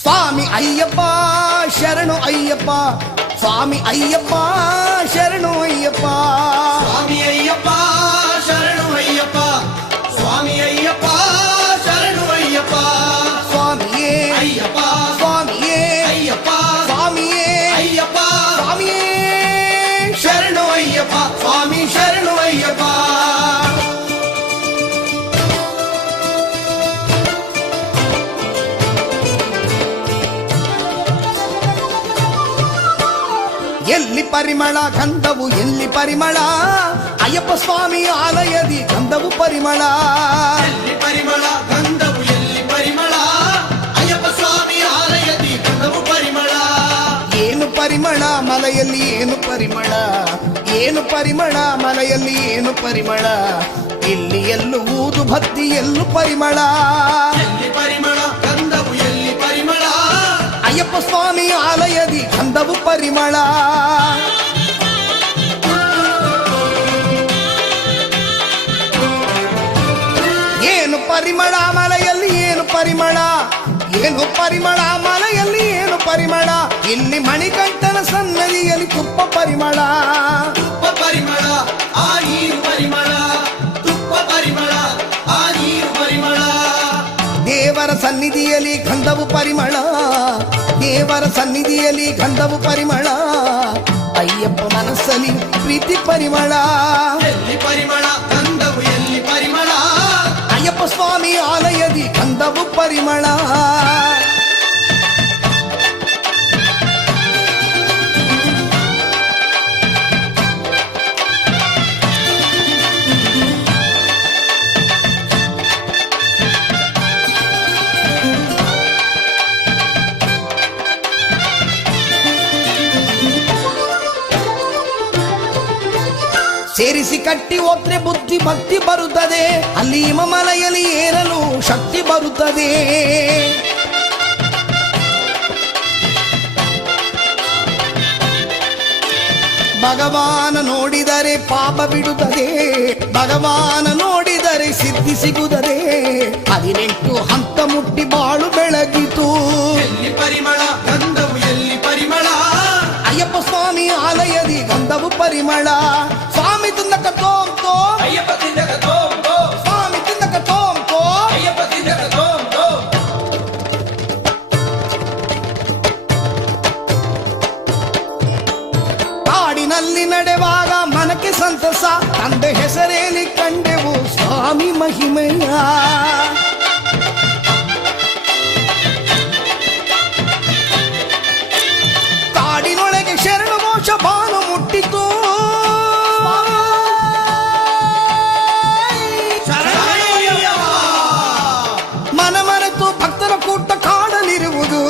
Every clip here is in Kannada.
ಸ್ವಾಮಿ ಅಯ್ಯಪ್ಪ ಶರಣು ಅಯ್ಯಪ್ಪ, ಸ್ವಾಮಿ ಅಯ್ಯಪ್ಪ ಶರಣು ಅಯ್ಯಪ್ಪ, ಸ್ವಾಮಿ ಅಯ್ಯಪ್ಪ ಶರಣು ಅಯ್ಯಪ್ಪ, ಸ್ವಾಮಿ ಅಯ್ಯಪ್ಪ ಶರಣು ಅಯ್ಯಪ್ಪ, ಸ್ವಾಮಿಯೇ ಅಯ್ಯಪ್ಪ ಸ್ವಾಮಿಯೇ ಅಯ್ಯಪ್ಪ, ಸ್ವಾಮಿಯೇ ಅಯ್ಯಪ್ಪ ಸ್ವಾಮಿಯೇ ಶರಣು ಅಯ್ಯಪ್ಪ, ಸ್ವಾಮಿ ಶರಣು ಅಯ್ಯಪ್ಪ. ಎಲ್ಲಿ ಪರಿಮಳ ಗಂಧವು ಎಲ್ಲಿ ಪರಿಮಳ, ಅಯ್ಯಪ್ಪ ಸ್ವಾಮಿ ಆಲಯದಿ ಗಂಧವು ಪರಿಮಳ. ಎಲ್ಲಿ ಪರಿಮಳ ಗಂಧವು ಎಲ್ಲಿ ಪರಿಮಳ, ಅಯ್ಯಪ್ಪ ಸ್ವಾಮಿ ಆಲಯದಿ ಗಂಧವು ಪರಿಮಳ. ಏನು ಪರಿಮಳ ಮಲೆಯಲ್ಲಿ ಏನು ಪರಿಮಳ, ಏನು ಪರಿಮಳ ಮಲೆಯಲ್ಲಿ ಏನು ಪರಿಮಳ, ಇಲ್ಲಿ ಎಲ್ಲೂ ಊದು ಭಕ್ತಿ ಎಲ್ಲೂ ಪರಿಮಳ. ಎಲ್ಲಿ ಪರಿಮಳ ಗಂಧವು ಎಲ್ಲಿ ಪರಿಮಳ, ಅಯ್ಯಪ್ಪ ಸ್ವಾಮಿ ಆಲಯದಿ ಗಂಧವು ಪರಿಮಳ. ಏನು ಪರಿಮಳ ಮಲೆಯಲ್ಲಿ ಏನು ಪರಿಮಳ, ಏನು ಪರಿಮಳ ಮಲೆಯಲ್ಲಿ ಏನು ಪರಿಮಳ, ಇಲ್ಲಿ ಮಣಿಕಂಠನ ಸನ್ನದಿಯಲ್ಲಿ ತುಪ್ಪ ಪರಿಮಳ. ತುಪ್ಪ ಪರಿಮಳ ಆ ನೀರು ಪರಿಮಳ, ತುಪ್ಪ ಪರಿಮಳ ಆ ನೀರು ಪರಿಮಳ. ದೇವರ ಸನ್ನಿಧಿಯಲ್ಲಿ ಗಂಧವು ಪರಿಮಳ, ದೇವರ ಸನ್ನಿಧಿಯಲ್ಲಿ ಗಂಧವು ಪರಿಮಳ, ಅಯ್ಯಪ್ಪ ಮನಸ್ಸಲ್ಲಿ ಪ್ರೀತಿ ಪರಿಮಳ. ಎಲ್ಲಿ ಪರಿಮಳ ಗಂಧವು ಎಲ್ಲಿ ಪರಿಮಳ, ಅಯ್ಯಪ್ಪ ಸ್ವಾಮಿ ಆಲಯದಿ ಗಂಧವು ಪರಿಮಳ. ಸೇರಿಸಿ ಕಟ್ಟಿ ಹೋದ್ರೆ ಬುದ್ಧಿ ಭಕ್ತಿ ಬರುತ್ತದೆ, ಅಲ್ಲಿ ಹಿಮಮಲೆಯಲ್ಲಿ ಏರಲು ಶಕ್ತಿ ಬರುತ್ತದೆ. ಭಗವಾನ ನೋಡಿದರೆ ಪಾಪ ಬಿಡುತ್ತದೆ, ಭಗವಾನ ನೋಡಿದರೆ ಸಿದ್ಧಿ ಸಿಗುತ್ತದೆ. 18 ಹಂತ ಮುಟ್ಟಿ ಬಾಳು ಬೆಳಗಿತು. ಎಲ್ಲಿ ಪರಿಮಳ ಗಂಧವು ಎಲ್ಲಿ ಪರಿಮಳ, ಅಯ್ಯಪ್ಪ ಸ್ವಾಮಿ ಆಲಯದಿ ಗಂಧವು ಪರಿಮಳ. ಸ್ವಾಮಿ ತಿಂದಕ ತೋಂ ತೋಂ, ಅಯ್ಯಪ್ಪ ತಿಂದಕ ತೋಂ ತೋಂ, ಸ್ವಾಮಿ ತಿಂದಕ ತೋಂ ತೋಂ. ಅಯ್ಯಪ್ಪ ತಿಂದಕ ತೋಂ ತೋಂ. ಕಾಡಿನಲ್ಲಿ ನಡೆವಾಗ ಮನಕ್ಕೆ ಸಂತಸ, ತಂದೆ ಹೆಸರೇಲಿ ಕಂಡೆವು ಸ್ವಾಮಿ ಮಹಿಮೆಯ. ಕಾಡಿನೊಳಗೆ ಶರಣ ಮೋಕ್ಷ ಬಾನು ಮುಟ್ಟಿತು. ಶರಣಯ್ಯ. ಮನ ಮರೆತು ಭಕ್ತರ ಕೂಟ ಕಾಡಲಿರುವುದು.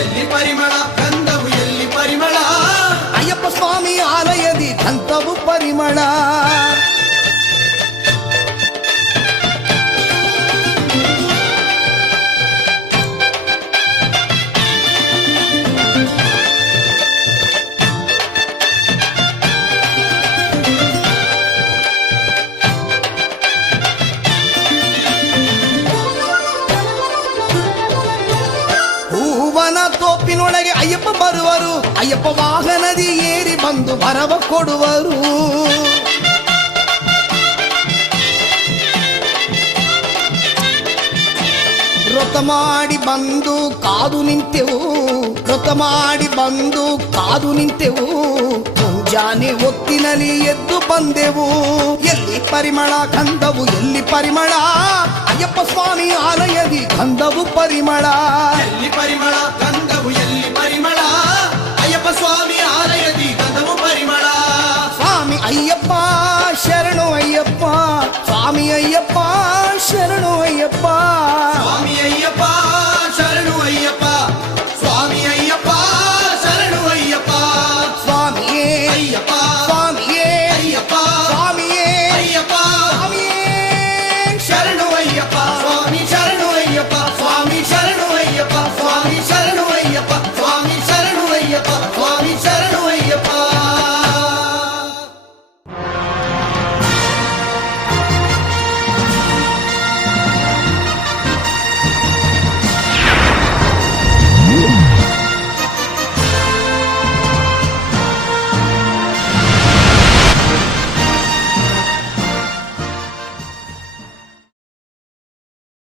ಎಲ್ಲಿ ಪರಿಮಳ ಗಂಧವು ಎಲ್ಲಿ ಪರಿಮಳ, ಅಯ್ಯಪ್ಪ ಸ್ವಾಮಿ ಆಲಯದಿ ಗಂಧವು ಪರಿಮಳ. ಹೂವನ ತೋಪಿನೊಳಗೆ ಅಯ್ಯಪ್ಪ ಬರುವರು, ಅಯ್ಯಪ್ಪ ವಾಹನದಿ ಏರಿ ಬಂದು ವರವ ಕೊಡುವರು. ವ್ರತ ಮಾಡಿ ಬಂದು ಕಾದು ನಿಂತೆವು, ವ್ರತ ಮಾಡಿ ಬಂದು ಕಾದು ನಿಂತೆವು. ಮುಂಜಾನೆ ಹೊತ್ತಿನಲ್ಲಿ ಎದ್ದು ಬಂದೆವು. ಎಲ್ಲಿ ಪರಿಮಳ ಗಂಧವು ಎಲ್ಲಿ ಪರಿಮಳ, ಅಯ್ಯಪ್ಪ ಸ್ವಾಮಿ ಆಲಯದಿ ಗಂಧವು ಪರಿಮಳ. ಎಲ್ಲಿ ಪರಿಮಳ ಗಂಧವು ಎಲ್ಲಿ ಪರಿಮಳ, ಅಯ್ಯಪ್ಪ ಸ್ವಾಮಿ ಆಲಯದಿ ಗಂಧವು ಪರಿಮಳ. ಸ್ವಾಮಿ ಅಯ್ಯಪ್ಪ ಶರಣು ಅಯ್ಯಪ್ಪ, ಸ್ವಾಮಿ ಅಯ್ಯಪ್ಪ ಶರಣು ಅಯ್ಯಪ್ಪ, ಸ್ವಾಮಿ ಅಯ್ಯಪ್ಪ